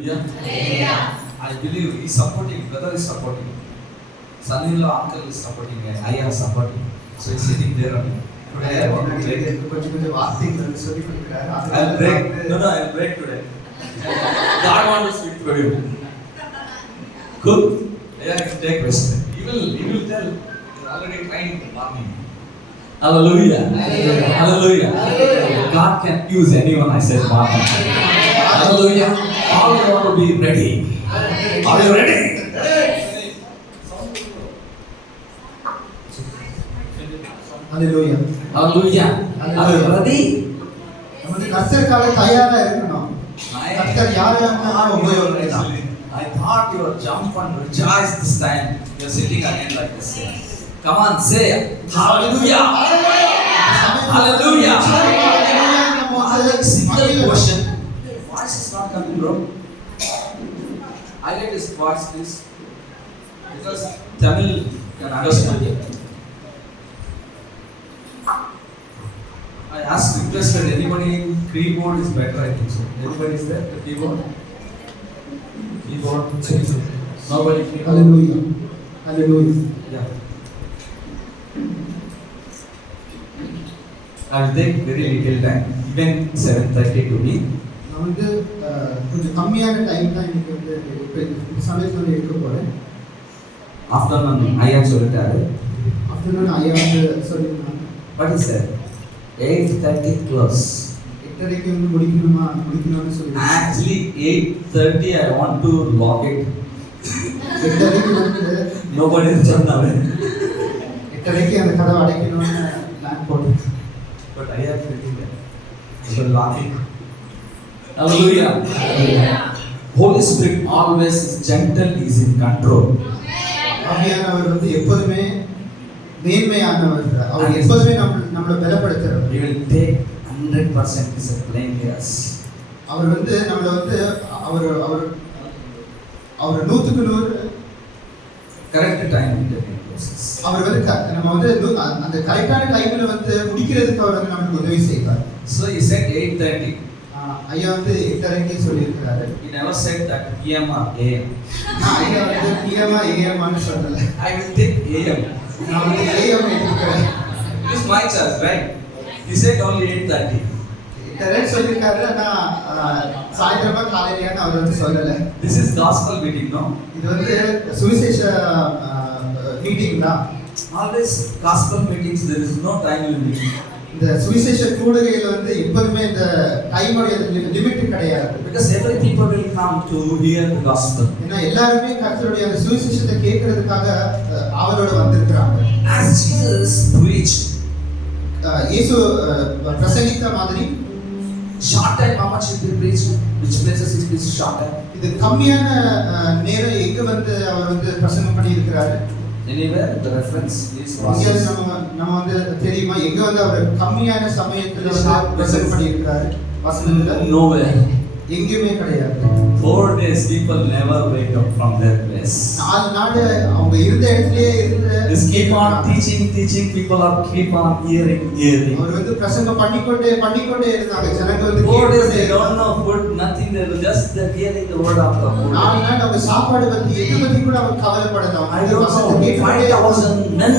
Yeah. I believe he's supporting, brother is supporting. Son-in-law, uncle is supporting, and I am supporting. So he's sitting there only. Today I want to break. I'll break. No, I'll break today. God wants to speak for you. Cool? Yeah, you can take rest. He will tell. He's already trying to warn me. Hallelujah. Hallelujah. God can use anyone, I said, warn me. Hallelujah. All you want to be ready. Are you ready? Hallelujah. Hallelujah. Are you ready? நமது கர்த்தருக்காக தயாரா இருக்கணும். கர்த்தர் யாரையாவது உபயோகிக்கலாம். I thought you would jump and rejoice this time. You are sitting again like this. Come on, say Hallelujah. Hallelujah. Single portion. Voice is not coming, bro. Highlight his voice, please. Because Tamil can understand it. I asked, requested, anybody keyboard is better, I think so. Everybody is there, the keyboard? Keyboard, nobody keyboard. Hallelujah. Hallelujah. Yeah. I will take very little time, even 7:30 to me. நான் வந்து கொஞ்சம் கம்மியான டைம் தான் எனக்கு வந்து இந்த சமயத்தில் எடுக்க போகிறேன். Afternoon, ஐயா சொல்லிட்டாரு. ஆஃப்டர்நூன் ஐயா வந்து சொல்லியிருந்தாங்க. What is that? 8:30 close. 8:30க்கு வந்து முடிக்கணும்னு சொல்லி. Actually 8:30 I want to lock it. 8:30க்கு வந்து Nobody is சொன்னாரு. 8:30க்கு அந்த கதவை அடைக்கணும்னு பிளான் போட்டேன். But I have feeling that. So lock it. Hallelujah. Holy Spirit always is gentle, is in control. ஆவியானவர் வந்து எப்போதுமே மேன்மையானவர். அவர் எப்போதுமே நம்மளை பலப்படுத்துறவர். He will take 100% discipline yes. அவர் வந்து நம்மளை வந்து அவர் 100க்கு 100 correct time interview process. அவர் வந்து நம்ம வந்து அந்த கரெக்டான டைம்ல வந்து முடிக்கிறதுக்கு அவர் வந்து நமக்கு உதவி செய்வார். So he said 8:30. ஐயா வந்து 8:30க்கு சொல்லியிருக்கிறாரு. He never said that PM or AM. ஐயா வந்து PM AM சொல்லல. I will take AM. நான் வந்து AM எடுத்துக்கிறேன். It is my choice, right? He said only 8:30. 8:30 சொல்லியிருக்காரு. நான் சாயந்தரமா காலையிலன்னு அவர் வந்து சொல்லல. This is gospel meeting, no? இது வந்து சுவிசேஷ மீட்டிங் தான். Always gospel meetings there is no time limit. இந்த சுவிசேஷ கூடுகையில வந்து எப்பவுமே இந்த டைமோட லிமிட் கிடையாது. Because every people will come to hear the gospel. ஏன்னா எல்லாரும் கர்த்தருடைய அந்த சுவிசேஷத்தை கேட்கிறதுக்காக ஆவலோட வந்திருக்காங்க. As Jesus preached, இயேசு பிரசங்கித்த மாதிரி short time how much he preached, which places he preached short time. இது கம்மியான நேரம் எங்க வந்து அவர் வந்து பிரசங்கம் பண்ணி இருக்கிறாரு. Anywhere the reference is நம்ம வந்து தெரியுமா எங்க வந்து அவர் கம்மியான சமயத்துல பிரசங்கம் பண்ணி இருக்கிறாரு வசனத்துல? Nowhere. எங்கேயுமே கிடையாது. 4 days people never wake up from their place. 4 நாள் அவங்க இருந்த இடத்துலயே இருந்து just keep on teaching people are keep on hearing. அவர் வந்து பிரசங்கம் பண்ணிக்கொண்டே இருந்தாங்க. ஜனங்க வந்து 4 days they don't know food, nothing, they were just hearing the word of God. 4 நாள் அவங்க சாப்பாடு பத்தி எது பத்தி கூட அவங்க கவலைப்படல. I don't know 5,000 men,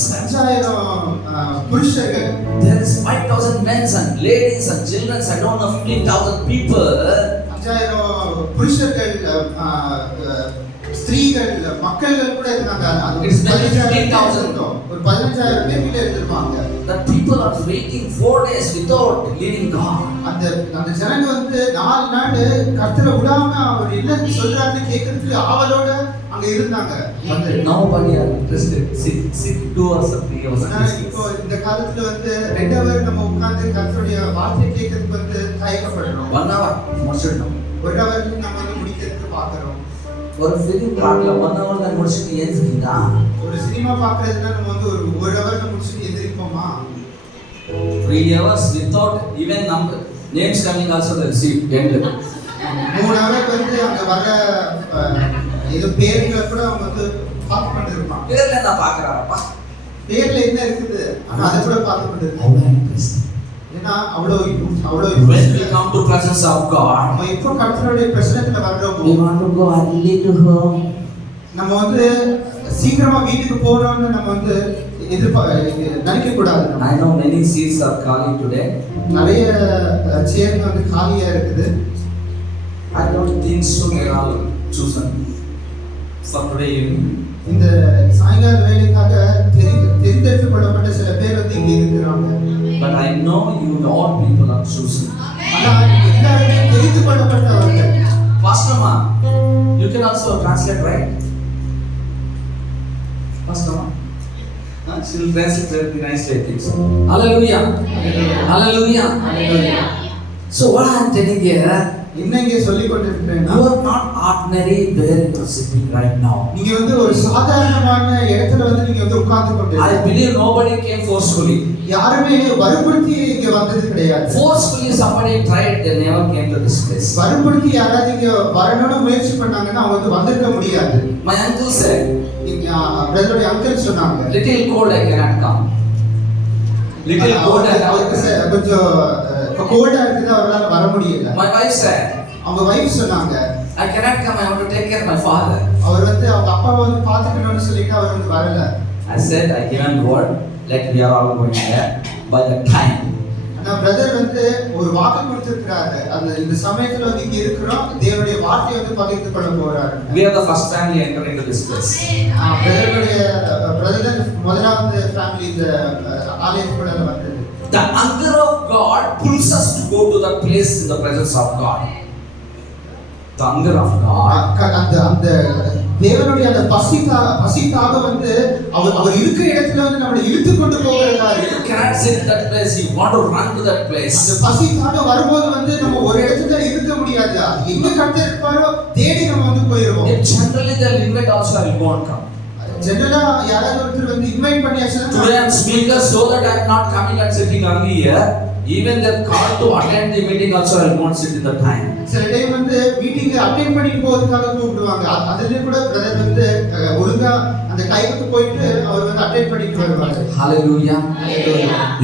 5000 புருஷர்கள். There is 5,000 men and ladies and children. I don't know 15,000 people. 5000 புருஷர்கள், ஸ்திரீகள், மக்கள் கூட இருந்தாங்க. It is 15,000. ஒரு 15000 பேர் கிட்ட இருந்திருப்பாங்க. The people are waiting 4 days without leaving God. அந்த ஜனங்க வந்து 4 நாள் கர்த்தரை விடாம அவர் என்ன சொல்றாருன்னு கேட்கிறதுக்கு ஆவலோட அங்க இருந்தாங்க. Nobody are interested. Sit 2 hours or 3 hours. இப்போ இந்த காலத்துல வந்து 2 hour நம்ம உட்கார்ந்து கர்த்தருடைய வார்த்தை கேட்கிறதுக்கு வந்து தயக்கப்படுறோம். 1 hour முடிச்சிடணும். 1 hour நம்ம வந்து முடிக்கிறதுக்கு பார்க்கறோம். ஒரு ஃபிலிம் பார்க்கல 1 hour தான் முடிச்சிட்டு ஏந்திருக்கீங்களா? ஒரு சினிமா பார்க்கறதுனா நம்ம வந்து ஒரு 1 hour முடிச்சிட்டு எந்திரிப்போமா? 3 hours without even number names coming also they receive end. 3 hour வந்து அங்க வர ஏதோ பேருங்களை கூட அவங்க வந்து பார்த்து பண்ணிருப்பாங்க. பேர்ல என்ன பார்க்கறாரப்பா? பேர்ல என்ன இருக்குது ஆனா அத கூட பார்த்து பண்ணிருப்பாங்க. அவ்வளவு இன்ட்ரஸ்ட். ஏன்னா அவ்வளோ When we come to presence of God, நம்ம எப்போ கர்த்தருடைய பிரசன்னத்துல we வர்றோமோ want to go early to home. நம்ம வந்து சீக்கிரமா வீட்டுக்கு போகணும்னு நம்ம வந்து நினைக்க கூடாது. I know many seats are calling today. நிறைய சேர்ந்து வந்து காலியா இருக்குது. I don't think so they are all chosen for today evening. இந்த சாயங்கால வேலைக்காக தெரிந்தெடுத்துக் கொள்ளப்பட்ட சில பேர் வந்து இங்க இருக்கிறாங்க. But I know you all people are chosen. ஆனா எல்லாருமே தெரிந்து கொள்ளப்பட்டவர்கள். Pastor Ma, you can also translate, right? Pastor Ma, she will translate very nicely, I think so. Hallelujah. Hallelujah. Hallelujah. So what I am telling here, என்ன இங்கே சொல்லிக் கொண்டிருக்கிறேன், you are not ordinary where you are sitting right now. நீங்க வந்து ஒரு சாதாரணமான இடத்துல வந்து நீங்க வந்து உட்கார்ந்து கொண்டிருக்கீங்க. I believe nobody came forcefully. யாருமே வற்புறுத்தி இங்க வந்தது கிடையாது. Forcefully somebody tried, they never came to this place. வற்புறுத்தி யாராவது இங்க வரணும்னு முயற்சி பண்ணாங்கன்னா அவங்க வந்து வந்திருக்க முடியாது. My uncle said, பிரதருடைய அங்கிள் சொன்னாங்க, little cold I cannot come. Little cold I அவருக்கு கொஞ்சம் கோல்டா இருக்குது, அவரால வர முடியல. My wife said, அவங்க வைஃப் சொன்னாங்க, I cannot come, I want to take care of my father. அவர் வந்து அவங்க அப்பாவை வந்து பாத்துக்கணும்னு சொல்லிட்டு அவர் வந்து வரல. I said, I given word, like we are all going there by the time. ஆனா பிரதர் வந்து ஒரு வாக்கு கொடுத்திருக்கிறாரு, அந்த இந்த சமயத்துல வந்து இங்க இருக்கிறோம், தேவனுடைய வார்த்தையை வந்து பகிர்ந்து கொள்ள போறாரு. We are the first family entering into this place. Brother முதலாவது ஃபேமிலி இந்த ஆலயத்துக்குள்ள வந்தது. The hunger of God pulls us to go to the place in the presence of God. The hunger of God. அந்த தேவனுடைய அந்த பசிக்காக வந்து அவர் இருக்கிற இடத்துல வந்து நம்மளை இழுத்து கொண்டு போகிறாரு. You cannot sit in that place, you want to run to that place. அந்த பசிக்காக வரும்போது வந்து நம்ம ஒரு இடத்துல இருக்க முடியாது, எங்க கர்த்தர் இருப்பாரோ தேடி நம்ம வந்து போயிடுவோம். Generally they'll invite also, I will go and come. ஜெனரலா யாராவது ஒருத்தர் வந்து இன்வைட் பண்ணியாச்சுன்னா, today I am speaker so that I am not coming and sitting only here. Even they call to attend the meeting also, I will not sit in the time. சில டைம் வந்து meeting attend பண்ணி போறதுக்காக கூப்பிடுவாங்க, அதுல கூட பிரதர் வந்து ஒழுங்கா அந்த டைமுக்கு போயிட்டு அவர் வந்து அட்டெண்ட் பண்ணிட்டு வருவாங்க. Hallelujah.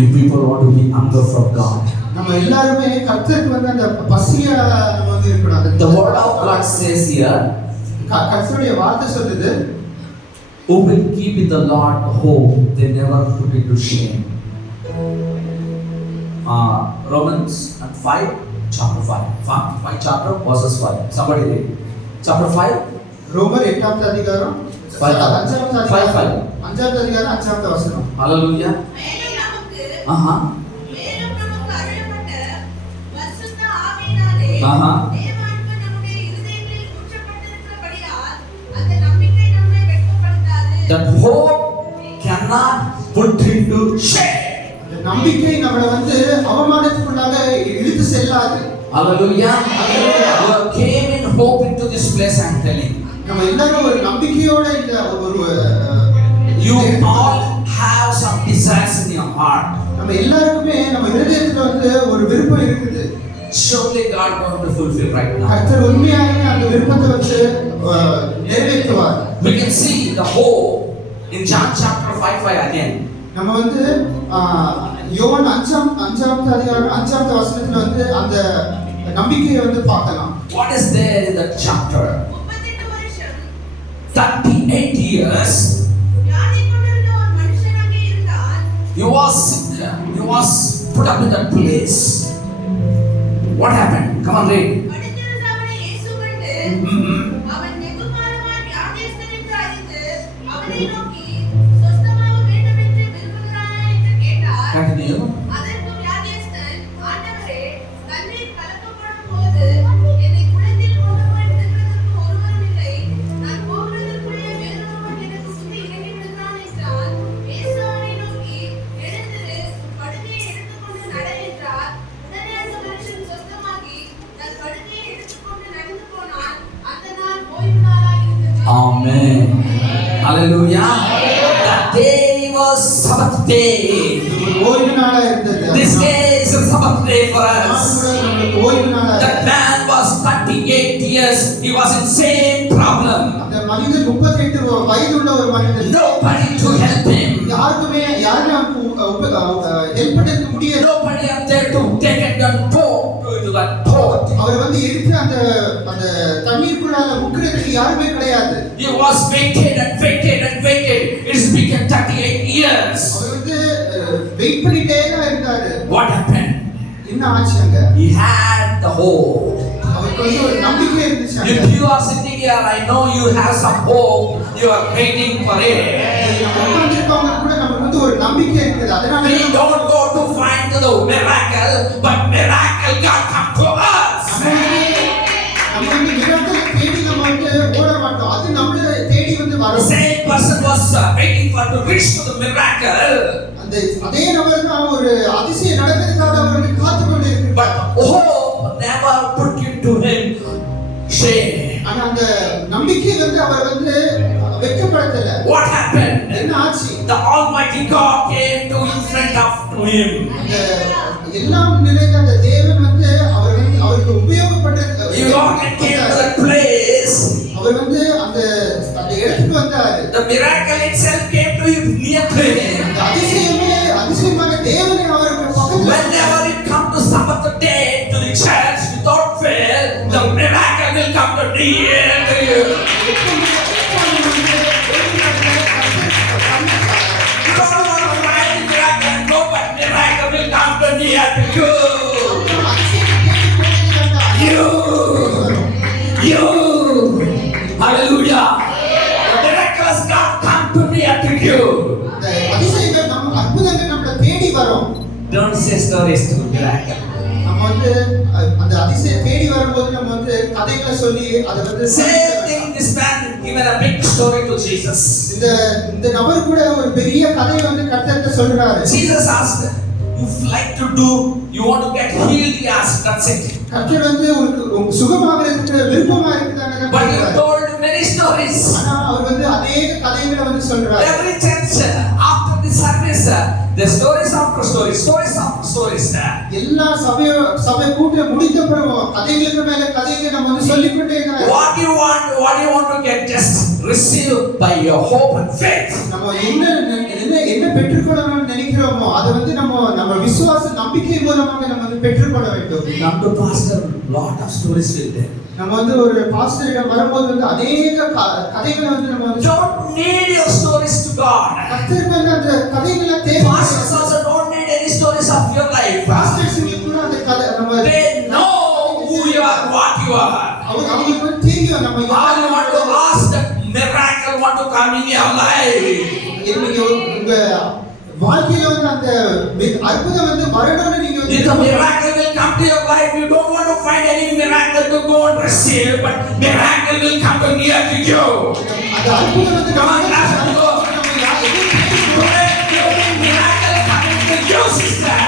If people want to be hunger for God, நம்ம எல்லாரும் கர்த்தருக்கு வந்து அந்த பசியா நம்ம வந்து இருக்கணும். The word of God says here, கர்த்தருடைய வார்த்தை சொல்லுது, who will keep in the Lord hope, they never put it to shame. Romans 5 chapter 5 chapter verses 5. Somebody read. Chapter 5. ரோமர் 8th அதிகாரம் 5th அதிகாரம் 5th வசனம். Hallelujah. மேலும் நமக்கு அருளப்பட்ட பரிசுத்த ஆவியினாலே தேவனுக்கு நம்முடைய இருதயங்களில் ஊற்றப்பட்டிருக்கிறபடியால் அந்த நம்பிக்கை நம்மை வெட்கப்படுத்தாது. That hope cannot put into shame. நம்பிக்கை நம்மள வந்து அவமானத்துக்குள்ளாக இழுத்து செல்லாது. Hallelujah. You came in hope into this place, I am telling. நம்ம எல்லாரும் ஒரு நம்பிக்கையோட இந்த ஒரு you all have some desires in your heart. நம்ம எல்லாருக்குமே நம்ம இதயத்துல வந்து ஒரு விருப்பம் இருக்குது. Surely God wants to fulfill right now. கர்த்தர் உண்மையாகவே அந்த விருப்பத்தை வச்சு நிறைவேற்றுவார். We can see the hope in John chapter 5 again. நம்ம வந்து யோவான் 5th அதிகாரம் 5th வசனத்துல வந்து அந்த நம்பிக்கையை வந்து பார்க்கலாம். What is there in that chapter? 38 வருஷம் 38 years வியாதி கொண்டிருந்த ஒரு மனுஷன் அங்கே இருந்தான். he was sick, he was put up in that place. What happened? Come on, read. படுத்திருந்த அவனை இயேசு கண்டு அவன் வெகுகாலமாய் வியாதியஸ்தன் என்று அறிந்து அவனை நோக்கி சொஸ்தமாக வேண்டும் என்று விரும்புகிறாயா என்று கேட்டார். Continue. அதற்கு வியாதியஸ்தன், ஆண்டவரே, தண்ணீர் கலக்கப்படும் போது என்னை குளத்தில் கொண்டு போய் விடுகிறதற்கு ஒருவரும் இல்லை. நான் போகிறதற்குள்ளே வேறொருவன் எனக்கு முந்தி இறங்கி விடுகிறான் என்றான். இயேசு அவனை நோக்கி, எழுந்திரு, உன் படுக்கையை எடுத்துக்கொண்டு நட என்றார். உடனே அந்த மனுஷன் சொஸ்தமாகி தன் படுக்கையை எடுத்துக்கொண்டு நடந்து போனான். அந்த நாள் ஓய்வு நாளாய் இருந்தது. Amen. Hallelujah. That day was Sabbath day. ஓய்வு நாளா இருந்தது. This day is a Sabbath day for us. நம்மளுக்கு ஓய்வு நாளா. That man was 38 years. He was in same problem. அந்த மனிதன் 38 வயதுள்ள ஒரு மனிதன். Nobody to help him. யாருமே ஹெல்ப் பண்ண முடியாது. Nobody up there to take it and pour into that pot. அவர் வந்து எடுத்து அந்த அந்த தண்ணீருக்குள்ளால முக்குறதுக்கு யாருமே கிடையாது. He was waited and waited and waited. It's become 38 years. அவர் வந்து வெயிட் பண்ணிட்டே தான் இருந்தாரு. What happened? என்ன ஆச்சுங்க? He had the hope. அவருக்கு வந்து ஒரு நம்பிக்கை இருந்துச்சு. If you are sitting here, I know you have some hope. You are waiting for it. நம்ம உட்கார்ந்திருக்கவங்க கூட நமக்கு வந்து ஒரு நம்பிக்கை இருக்குது. அதனால We don't go to find the miracle, but miracle God come to us. நம்ம வந்து மிராக்கிள் தேடி நம்ம வந்து ஓட மாட்டோம். அது நம்மள தேடி வந்து The வரும். same person was waiting for to reach to the miracle. அதே நபர் தான் ஒரு அதிசயம் நடக்கிறதுக்காக அவர் வந்து காத்து கொண்டு But இருக்கிறார். hope never put into him shame. ஆனா அந்த நம்பிக்கை வந்து அவர் வந்து வெட்கப்படுத்தல. What happened? என்ன ஆச்சு? The Almighty God came to in front of him. எல்லாம் நிறைந்த அந்த தேவன் வந்து அவருக்கு உபயோகப்பட்ட He walked and came to that place. அவர் வந்து அந்த இடத்துக்கு வந்தாரு. The miracle itself came to him near to him. அந்த அதிசயமான தேவனை அவருக்கு பக்கத்துல. Whenever it come to Sabbath day to the church without fail, the miracle will come to near to you. You don't want to find the miracle and go, but miracle will come to near to you. Hallelujah. The miracle has not come to near to you. அதிசயங்கள் நம்ம அற்புதங்கள் நம்மள தேடி வரும். Don't say stories to miracle. நம்ம வந்து அந்த அதிசயம் தேடி வரும்போது நம்ம வந்து கதைகளை சொல்லி அதை வந்து Same thing, this man given a big story to Jesus. இந்த நபர் கூட ஒரு பெரிய கதை வந்து கர்த்தர்ட்ட சொல்றாரு. Jesus asked, you like to do, you want to get healed, he asked, that's it. கர்த்தர் வந்து உங்களுக்கு சுகமாகிறதுக்கு விருப்பமா இருக்குதான்னு But you told many stories. ஆனா அவர் வந்து அதே கதைகளை வந்து சொல்றாரு. Every church after the service, the stories after stories, stories after stories. எல்லா சபை கூட்ட முடிந்த பிறகு கதைகளுக்கு மேல கதைகளை நம்ம வந்து சொல்லிக்கொண்டே இருக்கோம். What do you want to get? Just receive by your hope and faith. நம்ம என்ன பெற்றுக்கொள்ளணும்னு நினைக்கிறோமோ அதை வந்து நம்ம விசுவாச நம்பிக்கை மூலமாக நம்ம வந்து பெற்றுக்கொள்ள வேண்டும். Come to pastor, lot of stories will there. நம்ம வந்து ஒரு பாஸ்டரிடம் வரும்போது வந்து अनेक கதைகளை வந்து நம்ம வந்து Don't need your stories to God. கர்த்தருக்கு வந்து அந்த கதைகளை தேவை. Pastors also don't need any stories of your life. Pastors கூட அந்த கதை நம்ம They know who you are, what you are. அவங்களுக்கு வந்து தெரியும் நம்ம All you want to ask that miracle want to come in your life. இன்னைக்கு உங்க வாழ்க்கையில வந்து அந்த அற்புதம் வந்து வரணும்னு நீங்க If the miracle will come to your life, you don't want to find any miracle to go and receive, but miracle will come to near to you. அந்த அற்புதம் வந்து Come on, let's go. Miracle coming to you, sister.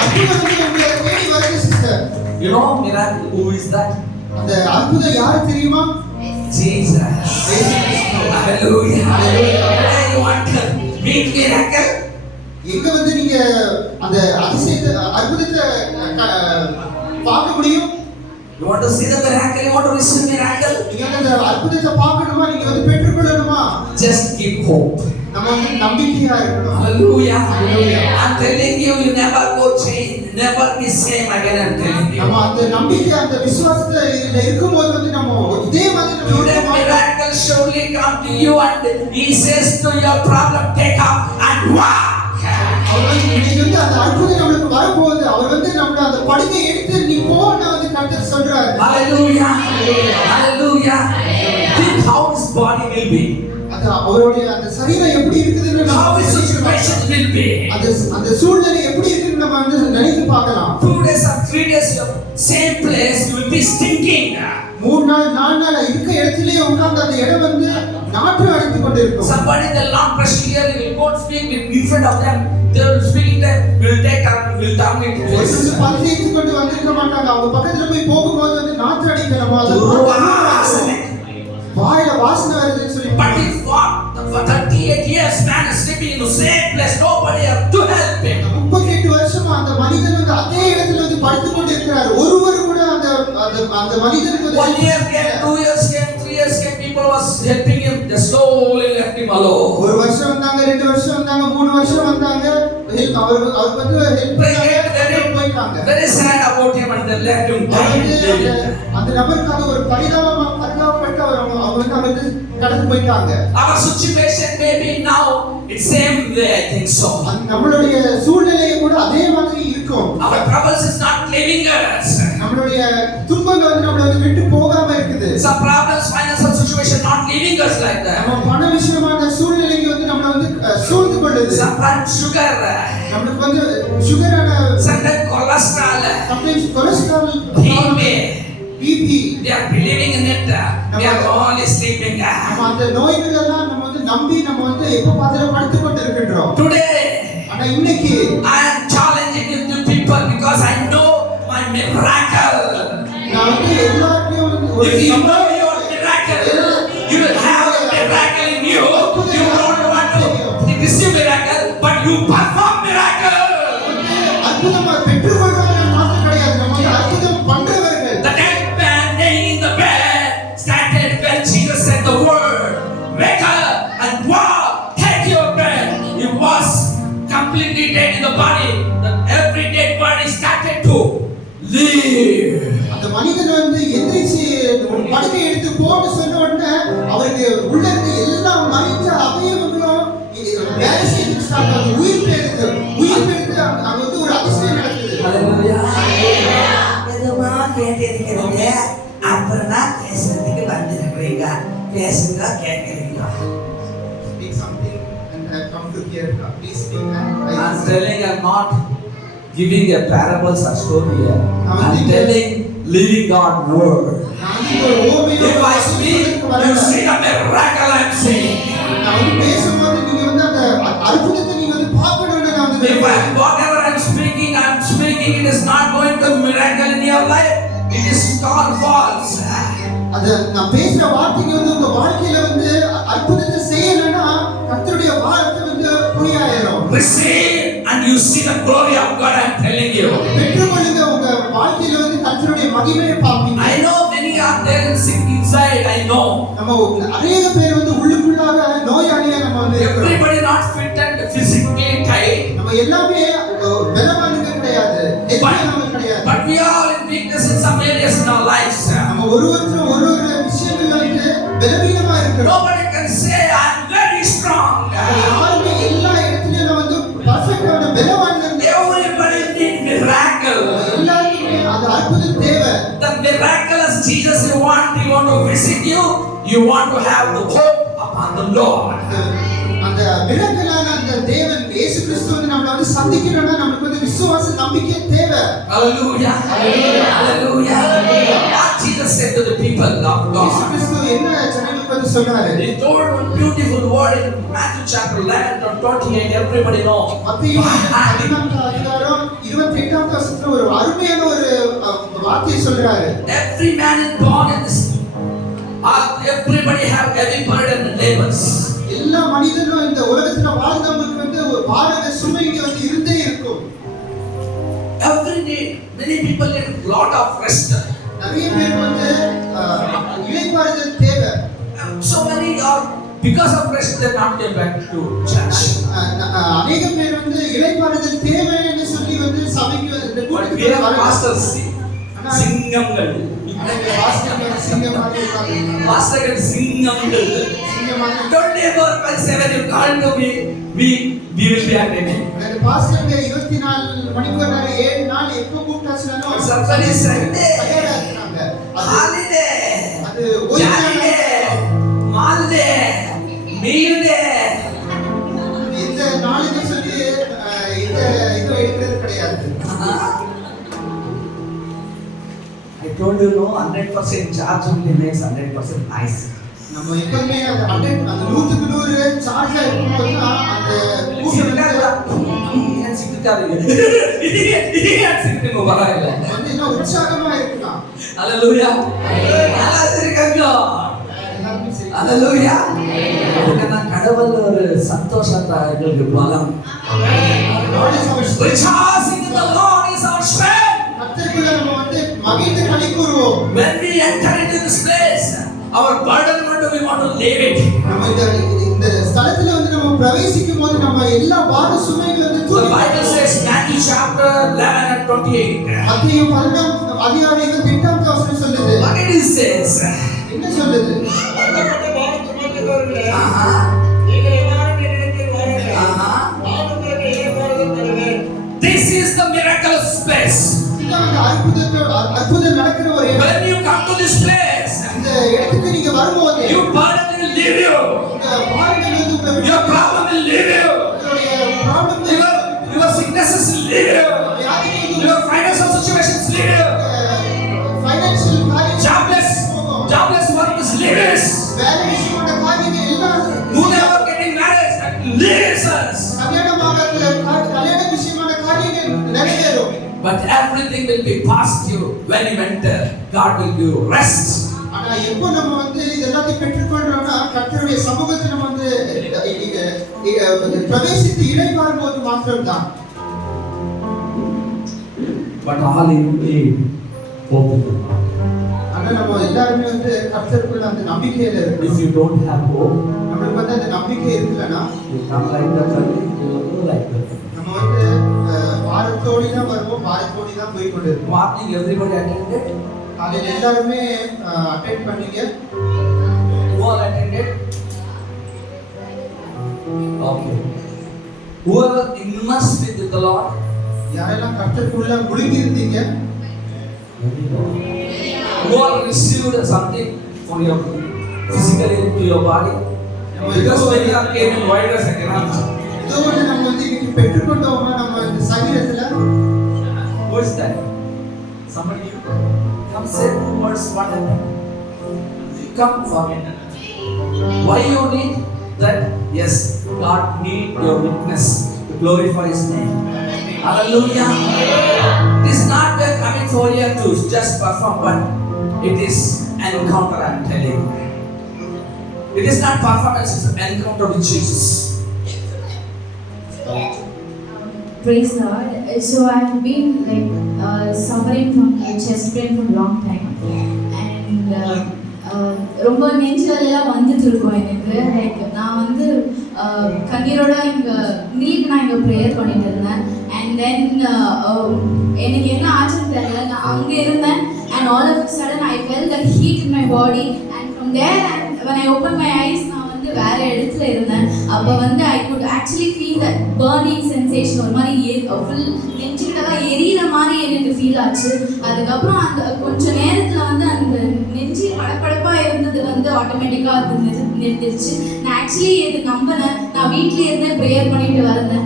அற்புதம் வந்து உங்களை தேடி வருது sister. You know miracle, who is that? அந்த அற்புதம் யாரு தெரியுமா? Jesus. Hallelujah. Hallelujah. You want to meet miracle? எங்க வந்து நீங்க அந்த அதிசயத்தை அற்புதத்தை பார்க்க முடியும்? You want to see the miracle? You want to receive miracle? நீங்க அந்த அற்புதத்தை பார்க்கணுமா? நீங்க வந்து பெற்றுக்கொள்ளணுமா? Just keep hope. நம்ம வந்து நம்பிக்கையா இருக்கணும். Hallelujah. Hallelujah. I'm telling you, you never go change, never be same again. I'm telling you. நம்ம அந்த நம்பிக்கை அந்த விசுவாசத்துல இருக்கும்போது வந்து நம்ம இதே மாதிரி Today miracle surely come to you and he says to your problem, take up and walk. அவர் இன்னைக்கு வந்து அந்த அற்புதம் நமக்கு வரப்போகுது. அவர் வந்து நம்மள அந்த படுக்கை எடுத்து நீ போன்னு வந்து கர்த்தர் சொல்றாரு. Hallelujah. Hallelujah. Think how his body will be. அது அவருடைய அந்த சரீரம் எப்படி இருக்குதுன்னு How his situation will be. அந்த சூழ்நிலை எப்படி இருக்குன்னு நம்ம வந்து நினைத்து பார்க்கலாம். 2 days or 3 days same place you will be stinking. 3 நாள் 4 நாள் இருக்க இடத்திலேயே உட்கார்ந்து அந்த இடம் வந்து நாற்றம் அடித்துக் கொண்டிருக்கும். Somebody will not brush here, he will go and speak in front of them. They will speaking them, will take up, will terminate this. ஒருத்தர் பரிசீலித்து கொண்டு வந்திருக்க மாட்டாங்க. அவங்க பக்கத்துல போய் போகும்போது வந்து நாற்றம் அடிக்கணும். வாயில வாசனை வருதுன்னு சொல்லி. But if what for 38 years man is sleeping in the same place, nobody have to help him. 38 வருஷமா அந்த மனிதன் வந்து அதே இடத்துல வந்து படுத்துக் கொண்டு இருக்கிறார். ஒருவர் கூட அந்த மனிதனுக்கு 1 year came, 2 years came, 3 years came, people was helping him, they they slowly left him alone. ஒரு வருஷம் வந்தாங்க, 2 வருஷம் வந்தாங்க, 3 வருஷம் வந்தாங்க. அவர் வந்து ஹெல்ப் போயிட்டாங்க. Very sad about him and they left him. அந்த நபருக்காக ஒரு பரிதாபப்பட்டு அவங்க வந்து அவருக்கு கடந்து போயிட்டாங்க. Our situation may be now it's same way, I think so. நம்மளுடைய சூழ்நிலை கூட அதே மாதிரி இருக்கும். Our troubles is not leaving us. நம்மளுடைய துன்பங்கள் வந்து நம்மள விட்டு போகாம இருக்குது. Some problems, financial situation not leaving us like that. நம்ம பண விஷயமான சூழ்நிலைங்க வந்து நம்மள வந்து சூழ்ந்து கொள்ளுது. Sometimes sugar, நமக்கு வந்து சுகரான, sometimes cholesterol, sometimes cholesterol, BP, they are believing in it. We are only sleeping. நம்ம அந்த நோய்கள் எல்லாம் நம்ம வந்து நம்பி நம்ம வந்து எப்ப பார்த்தாலும் படுத்து கொண்டு இருக்கின்றோம். Today, ஆனா இன்னைக்கு I am challenging you to people because I know my miracle. நான் வந்து எல்லாத்தையும் ஒரு If you know your miracle, you will have a miracle in you. You don't want to receive miracle, but you perform miracle. அற்புதமா பெற்றுக்கொள்வாங்க மாத்திரம் கிடையாது, நம்ம வந்து அற்புதம் பண்றவர்கள். The dead man laying in the bed started when Jesus said the word, wake up and walk, take your bed. He was completely dead in the body. Every dead body started to live. அந்த மனிதன் வந்து எந்திரிச்சு படுக்கை எடுத்து போட்டு சொன்ன உடனே அவருக்கு உள்ள இருந்த எல்லா மனித அவயவங்களும் வேலை செய்ய ஸ்டார்ட் ஆகுது. உயிர் பெறுது. அங்க வந்து ஒரு அதிசயம் நடக்குது. எதுமா கேட்டிருக்கிறது, அப்புறம் தான் பேசுறதுக்கு வந்திருக்கிறீங்க. பேசுங்க, கேட்கிறீங்க. Speak something and I come to hear. Please speak. I'm telling, I'm not giving a parables or story here. I'm telling living God word. If I speak, you see the miracle I'm seeing. நான் வந்து பேசும்போது நீங்க வந்து அந்த அற்புதத்தை நீங்க வந்து பார்க்கணும்னு நான் வந்து Whatever I'm speaking, it is not going to miracle in your life. It is all false. அது நான் பேசுற வார்த்தைங்க வந்து உங்க வாழ்க்கையில வந்து அற்புதத்தை செய்யலன்னா கர்த்தருடைய வார்த்தை வந்து பொய்யாயிரும். Receive and you see the glory of God, I'm telling you. பெற்றுக்கொள்ளுங்க, உங்க வாழ்க்கையில வந்து கர்த்தருடைய மகிமையை பார்ப்பீங்க. I know many are there sick inside, I know. நம்ம அநேக பேர் வந்து உள்ளுக்குள்ளாக நோயாளியா நம்ம வந்து Everybody not fit and physically tight. நம்ம எல்லாமே பலவான்கள் கிடையாது, எல்லாம் கிடையாது. But we are all in weakness in some areas in our lives. நம்ம ஒருவருக்கும் ஒரு விஷயங்கள்ல வந்து பலவீனமா இருக்கிறோம். Nobody can say I'm very strong. யாருமே எல்லா இடத்துலயும் நான் வந்து பர்ஃபெக்ட்டான பலவான்கள். Everybody need miracle. எல்லாருக்குமே அந்த அற்புதம் தேவை. The miraculous Jesus you want to visit you. You want to have the hope upon the Lord. அந்த மிராக்கிளான அந்த தேவன் இயேசு கிறிஸ்து வந்து நம்மள வந்து சந்திக்கணும்னா நமக்கு வந்து விசுவாச நம்பிக்கை தேவை. Hallelujah. Hallelujah. What Jesus said to the people of இயேசு God. கிறிஸ்து என்ன ஜனங்களுக்கு வந்து சொன்னாரு? He told one beautiful word in Matthew chapter 11 or 28. Everybody know. மத்தேயு 14ஆம் அதிகாரம் 28ஆம் வசனத்துல ஒரு அருமையான ஒரு வார்த்தையை சொல்றாரு. Every man is born in this. Everybody have heavy burden and labors. எல்லா மனிதர்களும் இந்த உலகத்துல வாழ்ந்தவங்களுக்கு வந்து ஒரு பாரத சுமைங்க வந்து இருந்தே இருக்கும். Every day many people need lot of rest. நிறைய பேர் வந்து இளைப்பாறுதல் தேவை. So many are because of rest they not get back to church. அநேக பேர் வந்து இளைப்பாறுதல் தேவைன்னு சொல்லி வந்து சபைக்கு இந்த கூட்டத்துக்கு வர pastors சிங்கங்கள் பாஸ்டர்கள் சிங்கமாக இருக்காங்க. பாஸ்டர்கள் சிங்கங்கள் சிங்கமாக 24/7 you call to me we will be attending. அந்த பாஸ்டர்கள் 24 மணிக்கூர் 7 நாள் எப்போ கூப்பிட்டாச்சுனாலும் Saturday Sunday தயாரா இருக்காங்க. holiday அது Saturday Monday meal day இந்த நாளுக்கு சொல்லி இந்த இது எடுக்கிறது கிடையாது. I told you no 100% charge only makes 100% nice. நம்ம எப்பவுமே அந்த 100% சார்ஜா இருக்கும்போது தான் அந்த வந்து இன்னும் உற்சாகமா இருக்கலாம். Hallelujah. Hallelujah. அதுக்கான கடவுள் ஒரு சந்தோஷத்தை எங்களுக்கு பலம். Rejoicing in the Lord is our strength. கர்த்தருக்குள்ள நம்ம வந்து மகிழ்ந்து களி கூறுவோம். When we enter into this place, our burden want to whether we want to leave it. நம்ம இந்த ஸ்தலத்துல வந்து நம்ம பிரவேசிக்கும் போது நம்ம எல்லா பார சுமைகளை வந்து The Bible says Matthew chapter 11 and 28. மத்தேயு 12 அதிகாரம் 8ஆம் வசனம் சொல்லுது. What it says? என்ன சொல்லுது? பலப்பட்ட பாரம் சுமக்கிறவர்களே, Uh-huh. நீங்கள் எல்லாரும் என்னிடத்தில் வாருங்கள். Uh-huh. நான் உங்களுக்கு இளைப்பாறுதல் தருவேன். This is the miracle space. இதுதான் அந்த அற்புதம் நடக்கிற ஒரு இடம். When you come to this place, இந்த இடத்துக்கு நீங்க வரும்போது your burden will leave you. இந்த பாரங்கள் வந்து உங்களை விட்டு Your problem will leave you. உங்களுடைய problem Your sicknesses will leave you. Your financial situations leave you. Financial காரியம் Jobless work is leaves. வேலை விஷயமான காரியங்கள் எல்லாம் Who never getting married leaves us. கல்யாண விஷயமான காரியங்கள் நிறைவேறும். But everything will be past you when you enter. God will give you rest. ஆனா எப்போ நம்ம வந்து இதெல்லாத்தையும் பெற்றுக்கொள்றோம்னா கர்த்தருடைய சமூகத்தை நம்ம வந்து பிரவேசித்து இடைப்பாரும் போது மாத்திரம்தான். But all you need hope in the Lord. ஆனா நம்ம எல்லாருமே வந்து கர்த்தருக்குள்ள அந்த நம்பிக்கையில If இருக்கணும். you don't have hope, நம்மளுக்கு வந்து அந்த நம்பிக்கை இருக்குல்லனா you come like that only, you will go like that. நம்ம வந்து பாரத்தோடி தான் வருவோம், பாரத்தோடி தான் போய் கொண்டிருப்போம். Morning everybody attended. காலையில எல்லாருமே அட்டெண்ட் பண்ணீங்க. Who all attended? Okay. Whoever immersed with the Lord, யாரெல்லாம் கர்த்தருக்குள்ள முழுகி இருந்தீங்க, who all received something for your physically to your body. Because when you came in wider second, ஏதோ ஒன்று நம்ம வந்து இன்னைக்கு பெற்றுக்கொண்டோமா நம்ம இந்த சரீரத்துல. who is that? Somebody you come say two words. What happened? Come for me. Why you need that? Yes, God need your witness to glorify His name. Hallelujah. It is not we are coming for here to just perform, but it is an encounter. I am telling you. It is not performance; it is an encounter with Jesus. Praise Lord. So I've been like suffering from chest pain for a long time, and ரொம்ப நெஞ்செல்லாம் வந்துட்டு இருக்கும் எனக்கு. லைக் நான் வந்து கண்ணீரோட நான் இங்கே ப்ரேயர் பண்ணிட்டு இருந்தேன். அண்ட் தென் எனக்கு என்ன ஆச்சுன்னு தெரியல, நான் அங்கே இருந்தேன். And all of sudden I fell the heat in my body. And from there and when I opened my eyes, நான் வந்து வேற இடத்துல இருந்தேன். அப்போ வந்து I could actually feel that burning sensation. ஒரு மாதிரி ஃபுல் நெஞ்சுக்கிட்டலாம் எரியிற மாதிரி எனக்கு ஃபீல் ஆச்சு. அதுக்கப்புறம் அந்த கொஞ்ச நேரத்தில் வந்து அந்த நெஞ்சு படப்படப்பாக இருந்தது வந்து ஆட்டோமேட்டிக்காக அது நிறுத்திடுச்சு. நான் ஆக்சுவலி இது நம்பினேன். நான் வீட்டிலே இருந்தே ப்ரேயர் பண்ணிட்டு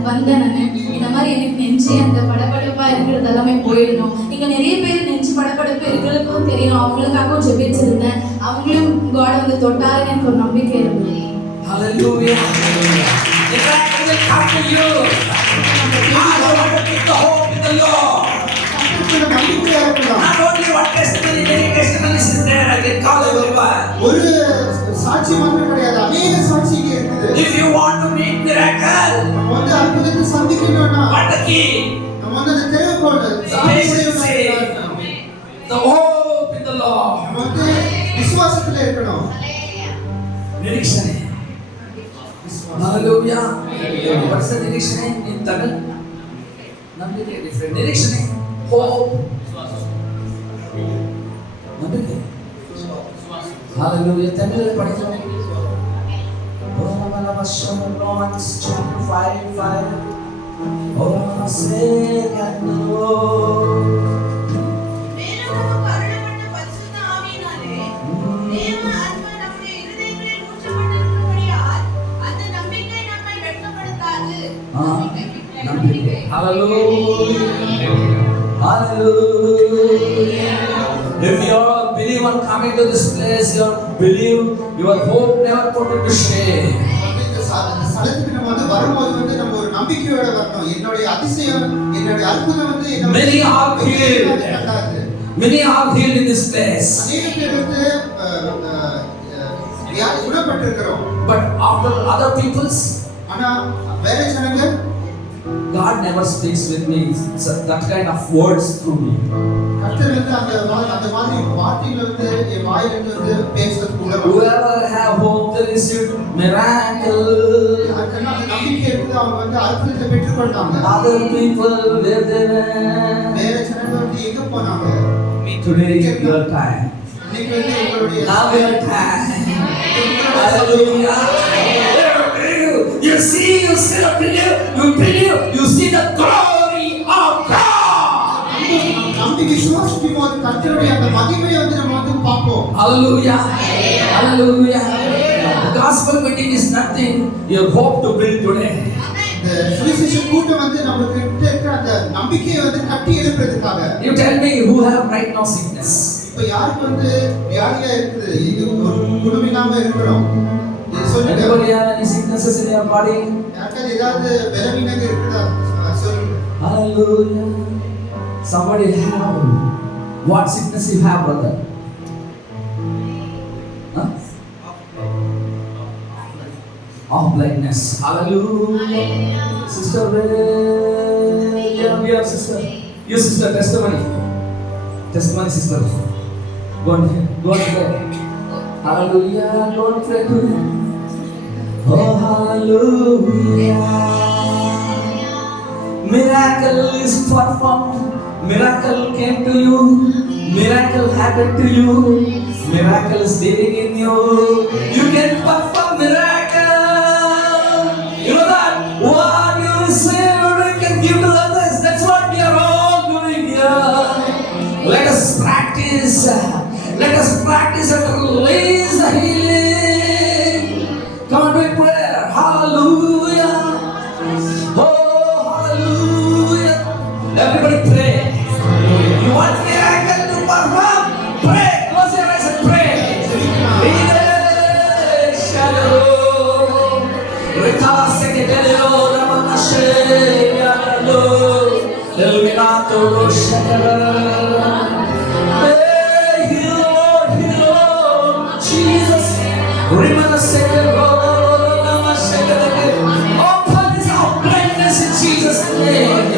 வந்தேன். நான் இந்த மாதிரி எனக்கு நெஞ்சு அந்த படப்படப்பாக இருக்கிறது எல்லாமே போயிடணும். இங்கே நிறைய பேர் நெஞ்சு படப்படப்பு இருக்கிறதுக்கும் தெரியும், அவங்களுக்காகவும் ஜெபிச்சிருந்தேன். அவங்களும் காட் வந்து தொட்டாருன்னு எனக்கு ஒரு நம்பிக்கை இருந்தது. Hallelujah. The miracle will come to you. I want to keep the hope in the Lord. கர்த்தருக்குள்ள நம்பிக்கையா இருக்கலாம். Not only one testimony, many testimonies is there. I can call everyone. ஒரு சாட்சி மட்டும் கிடையாது, அநேக சாட்சி இங்க இருக்குது. If you want to meet miracle, நம்ம வந்து அற்புதத்தை சந்திக்கணும்னா what the key? நம்ம வந்து அந்த திறவுகோல் The hope in the Lord. நம்ம வந்து விசுவாசத்துல இருக்கணும். நிரீக்ஷணை. Hallelujah. What is the நிரீக்ஷணை in Tamil? நம்பிக்கை different. நிரீக்ஷணை, hope. நம்பிக்கை. Hallelujah. தமிழில் படிக்கிறோம். Romans chapter 5:5. Oh, say that the Lord. மேலும் நமக்கு அருளப்பட்ட பரிசுத்த ஆவியினாலே தேவ அன்பு நம்முடைய இருதயங்களில் ஊற்றப்பட்டிருக்கிறபடியால் அந்த நம்பிக்கை நம்மை வெட்கப்படுத்தாது. நம்பிக்கை. Hallelujah. Hallelujah. If you all believe on coming to this place, you believe your hope never put to shame. இந்த ஸ்தலத்துக்கு நம்ம வந்து வரும்போது வந்து நம்ம ஒரு நம்பிக்கையோட வரணும். என்னுடைய அதிசயம், என்னுடைய அற்புதம் வந்து என்ன Many are healed. Many are healed in this place. அநேக பேர் வந்து வியாதி குணப்பட்டிருக்கிறோம். But after other people's, ஆனா வேற ஜனங்கள் God never speaks with me that kind of words through me. கர்த்தர் வந்து அந்த மாதிரி வார்த்தைகளை வந்து என் வாயிலிருந்து வந்து பேசுறது கூட Whoever have hope, they receive miracle. அதுக்கெல்லாம் அந்த நம்பிக்கை இருக்குது, அவங்க வந்து அற்புதத்தை பெற்றுக்கொண்டாங்க. Other people, where they were. வேற ஜனங்கள் வந்து எங்க போனாங்க? Today is your time. இன்னைக்கு வந்து எங்களுடைய Now your time. Hallelujah. You see the believe, you see the glory of God. நம்பி விசுவாசிக்கும் போது கர்த்தருடைய அந்த மகிமையை வந்து நம்ம வந்து பார்ப்போம். Hallelujah. Hallelujah. The gospel meeting is nothing you hope to build today. இந்த சுவிசேஷ கூட்டம் வந்து நமக்கு இருக்கிற அந்த நம்பிக்கையை வந்து கட்டி எழுப்புறதுக்காக. You tell me who have right now sickness. இப்ப யாருக்கு வந்து வியாதியா இருக்குது, இது ஒரு குணமில்லாம இருக்கிறோம், இது சொல்லுங்க. Anybody have any sicknesses in your body? யாருக்காவது ஏதாவது பலவீனம் இருக்குதா சொல்லுங்க. Hallelujah. Somebody have. What sickness you have, brother? Huh? Of blindness. Hallelujah. Sister, your sister. Your sister, testimony. Testimony, sister. Go on pray. Hallelujah. Go on pray to him. Oh, hallelujah. Miracle is performed. Miracle came to you. Miracle happened to you. Miracle is living in you. You can perform miracle. You know that what you receive you can give to others. That's what we are all doing here. Let us practice. Let us practice and release the healing. Come on, do it prayer. Hallelujah. Oh, hallelujah. Everybody pray. You want miracle to perform? Pray. Close your eyes and pray. Shalom. Rekase ke delio ramanashe yalo. Elminato shakara. Heal, Lord, Jesus. Remember second open his out blindness in Jesus' name.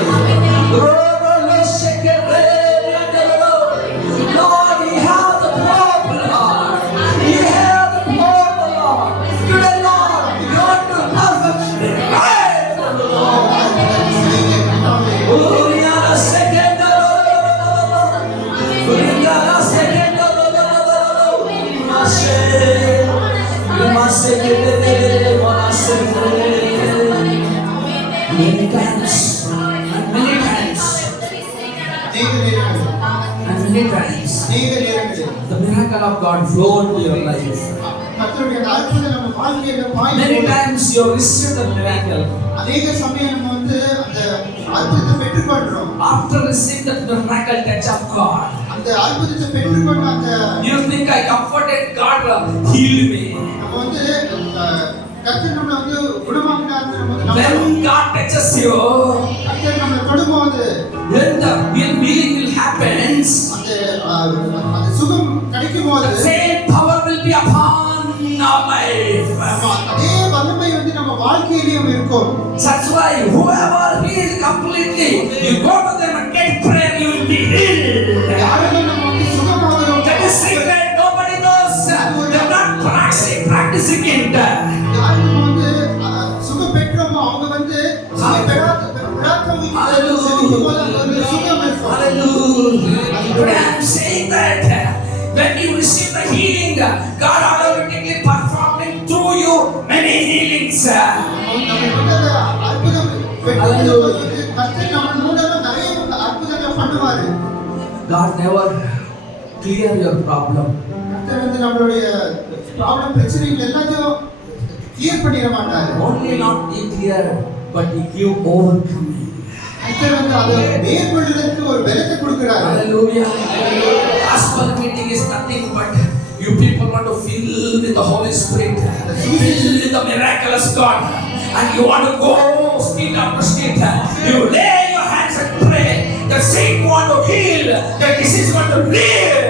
Lord, you have the problem, Lord. You have the problem, Lord. Today, Lord, you want to perfectly right from the Lord. Uriana second, Uriana second, Many times, and many times, and many times, the miracle of God flowed to your life. கர்த்தருடைய அற்புதம் நம்ம வாழ்க்கையில Many times you have received the miracle. அநேக சமயம் நம்ம வந்து அந்த அற்புதத்தை பெற்றுக்கொள்றோம். After receiving the miracle touch of God, அந்த அற்புதத்தை பெற்றுக்கொண்ட அந்த you think I comforted God, healed me. நம்ம வந்து கர்த்தர் நம்மள வந்து குணமாக்கினார் நம்ம வந்து When God touches you, கர்த்தர் நம்மள தொடும்போது when the healing will happen, அந்த சுகம் கிடைக்கும்போது the same power will be upon our life. அதே வல்லமை வந்து நம்ம வாழ்க்கையிலும் இருக்கும். That's why whoever healed completely, you go to them and get prayer, you will be healed. யாரெல்லாம் நம்ம வந்து சுகமாகிறோம், That is secret, nobody knows. They are not practicing it. யார் நம்ம வந்து சுகம் பெற்றோமோ அவங்க வந்து Hallelujah. But I am saying that when you receive the healing, God automatically performing through you many healings. God never clear your problem. Only not he clear, but he give overcoming. Hallelujah. Gospel meeting is nothing but you people want to fill with the Holy Spirit, fill with the miraculous God, and you want to go street after street. You lay your hands and pray. The sick want to heal, the disease want to live.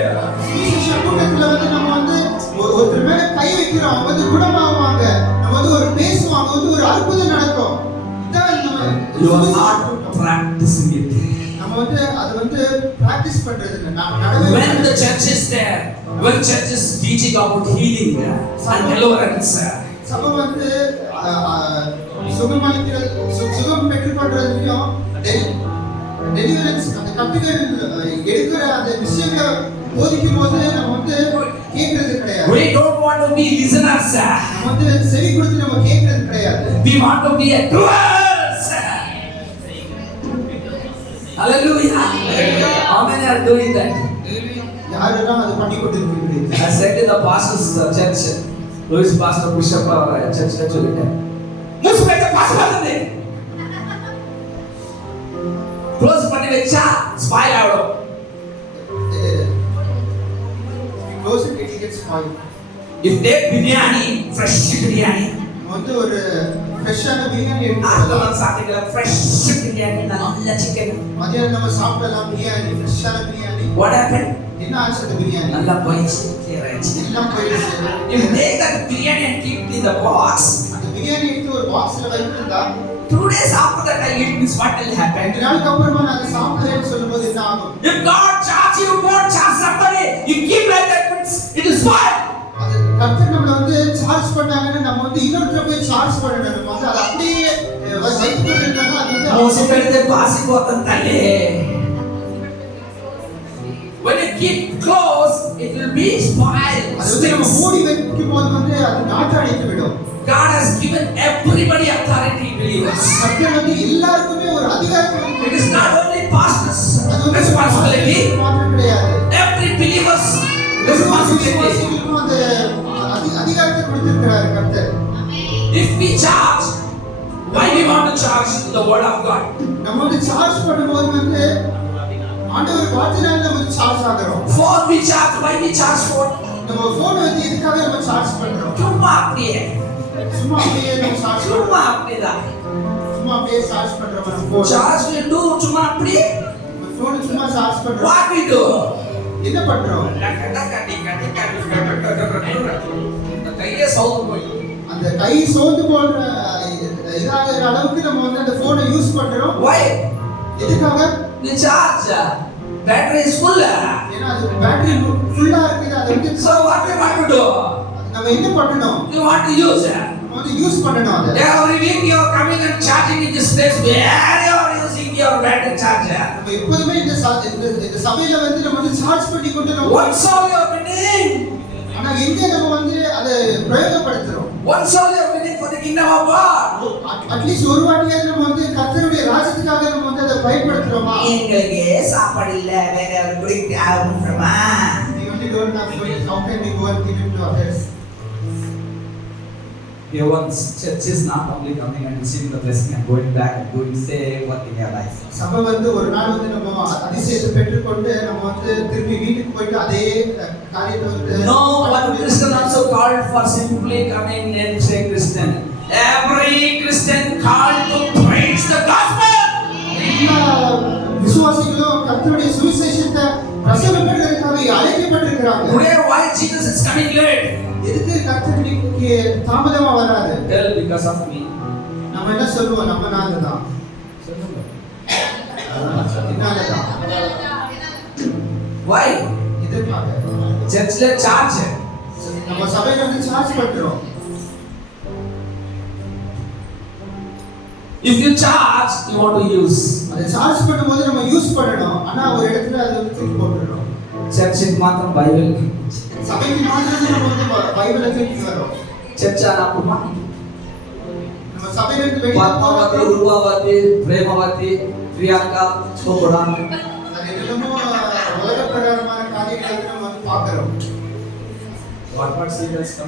You are not practicing it. நம்ம வந்து அது வந்து பிராக்டிஸ் பண்றது இல்ல. நாம When the church is there, when church is teaching about healing and deliverance, சபை வந்து சுகம் பெற்றுக்கொள்றதுலயும் டெலிவரன்ஸ் அந்த கட்டுகள் எடுக்கிற அந்த விஷயங்களை போதிக்கும் போது நம்ம வந்து கேட்கறது கிடையாது. we don't want to be listeners. நம்ம வந்து செவி கொடுத்து நம்ம கேட்கறது கிடையாது. We want to be a doers. Hallelujah. How many are doing that? யாரெல்லாம் அது பண்ணி கொண்டிருக்கிறீர்கள்? I said to the pastors church, Louis pastor Bishop church ல சொல்லிட்டேன். மூச்சு பேட்ட பாஸ் பண்ணுங்க. க்ளோஸ் பண்ணி வெச்சா ஸ்பாயில் ஆகும். Close it, it gets spoiled. If they biryani, fresh biryani, வந்து ஒரு ஃப்ரெஷ்ஷான பிரியாணி afternoon சாப்பிட்டீங்க fresh biryani நல்ல chicken. மதியானம் நம்ம சாப்பிடலாம் பிரியாணி ஃப்ரெஷ்ஷான பிரியாணி. What happened? என்ன ஆச்சு அந்த பிரியாணி? நல்லா போயிடுச்சு, clear ஆயிடுச்சு. எல்லாம் போயிடுச்சு. If you take that biryani and keep it in the box, அந்த பிரியாணி எடுத்து ஒரு பாக்ஸ்ல வைத்திருந்தா 2 days after that I eat means what will happen? 2 நாளுக்கு அப்புறமா நான் அதை சாப்பிடுறேன்னு சொல்லும்போது என்ன ஆகும்? If God charge you, God charge somebody, you keep like that means it is fine. அது கர்த்தர் நம்மள வந்து சார்ஜ் பண்ணாங்கன்னா நம்ம வந்து இன்னொருத்தர போய் சார்ஜ் பண்ணணும். நம்ம வந்து அதை அப்படியே வைத்துக்கொண்டு இருந்தாலும் அது வந்து మోసి పెడితే పాసిపోతుంది తల్లి. When you keep close, it will be spoiled. அது வந்து நம்ம மூடி வைக்கும் போது வந்து அது நாற்றடித்து விடும். God has given everybody authority, believers. கர்த்தர் வந்து எல்லாருக்குமே ஒரு அதிகாரத்தை வந்து It is not only pastors' அது வந்து responsibility, மாத்திரம் கிடையாது. every believer's responsibility. விசுவாசிகளுக்கும் அந்த அதிகாரத்தை கொடுத்திருக்கிறார் கர்த்தர். If we charge, why we want to charge the word of God? நம்ம வந்து சார்ஜ் பண்ணும்போது வந்து ஆண்டவர் வார்த்தையால நம்ம சார்ஜ் ஆகுறோம். Phone we charge, why we charge phone? நம்ம போன் வந்து எதுக்காக நம்ம சார்ஜ் பண்றோம்? சும்மா அப்படியே சும்மா அப்படியே நம்ம சார்ஜ் பண்றோம். சும்மா அப்படிதான் சும்மா அப்படியே சார்ஜ் பண்றோம் நம்ம போன். charge we do சும்மா அப்படியே போன் சும்மா சார்ஜ் பண்றோம். what we do? என்ன பண்றோம்? கையே சவுந்து போய் அந்த கை சோர்ந்து போற இதாகிற அளவுக்கு நம்ம வந்து அந்த போனை யூஸ் பண்றோம். why? எதுக்காக? the charge battery is full. ஏன்னா அது பேட்டரி ஃபுல்லா இருக்குது. அது வந்து So what we want to do? நம்ம என்ன பண்ணணும்? You want to use it. நம்ம வந்து யூஸ் பண்ணணும் அதை. Every week you are coming and charging in this place where you are using your battery charger. நம்ம எப்போதுமே இந்த சபையில வந்து நம்ம வந்து சார்ஜ் பண்ணி கொண்டு நம்ம Once all you are winning. ஆனா எங்க நம்ம வந்து அதை பிரயோகப்படுத்துறோம்? Once all you are winning for the kingdom of God. At least ஒரு வாட்டியாவது நம்ம வந்து கர்த்தருடைய ராஜ்யத்துக்காக நம்ம வந்து அதை பயன்படுத்துறோமா? எங்களுக்கு சாப்பாடு இல்ல வேற ஒரு குடிக்கு ஆகும்ன்றமா We only don't have food. How can we go and give it to others? Here once church is not only coming and receiving the blessing and going back and doing same work in your life. சபை வந்து ஒரு நாள் வந்து நம்ம அதிசயத்தை பெற்றுக்கொண்டு நம்ம வந்து திரும்பி வீட்டுக்கு போயிட்டு அதே காரியத்தை வந்து No one Christian also called for simply coming and say Christian. Every Christian called to preach the gospel. எல்லா விசுவாசிகளும் கர்த்தருடைய சுவிசேஷத்தை பிரசங்கிப்பதற்காக அழைக்கப்பட்டிருக்கிறாங்க. Today why Jesus is coming late? எதுக்கு கர்த்தர் இன்னைக்கு தாமதமா வராரு? Tell because of me. நம்ம என்ன சொல்லுவோம்? நம்மனால தான். என்னாலதான். Why? இதுக்காக Church le charge. நம்ம சபையில வந்து சார்ஜ் பண்றோம். If you charge, you want to use. அதை சார்ஜ் பண்ணும்போது நம்ம யூஸ் பண்ணணும். ஆனா ஒரு இடத்துல அதை வந்து தூக்கி போட்டுறோம். Church க்கு மாத்திரம் பைபிள். சபைக்கு மாத்திரம் நம்ம வந்து பைபிளை தூக்கி வரோம். Church ஆனாப்புமா. நம்ம சபையில இருந்து வெளியே பத்மாவதி, உருவாவதி, பிரேமவதி, பிரியாங்கா, சோபடா. அது என்னமோ உலக பிரகாரமான காரியங்களை நம்ம வந்து பார்க்கிறோம். What serious comes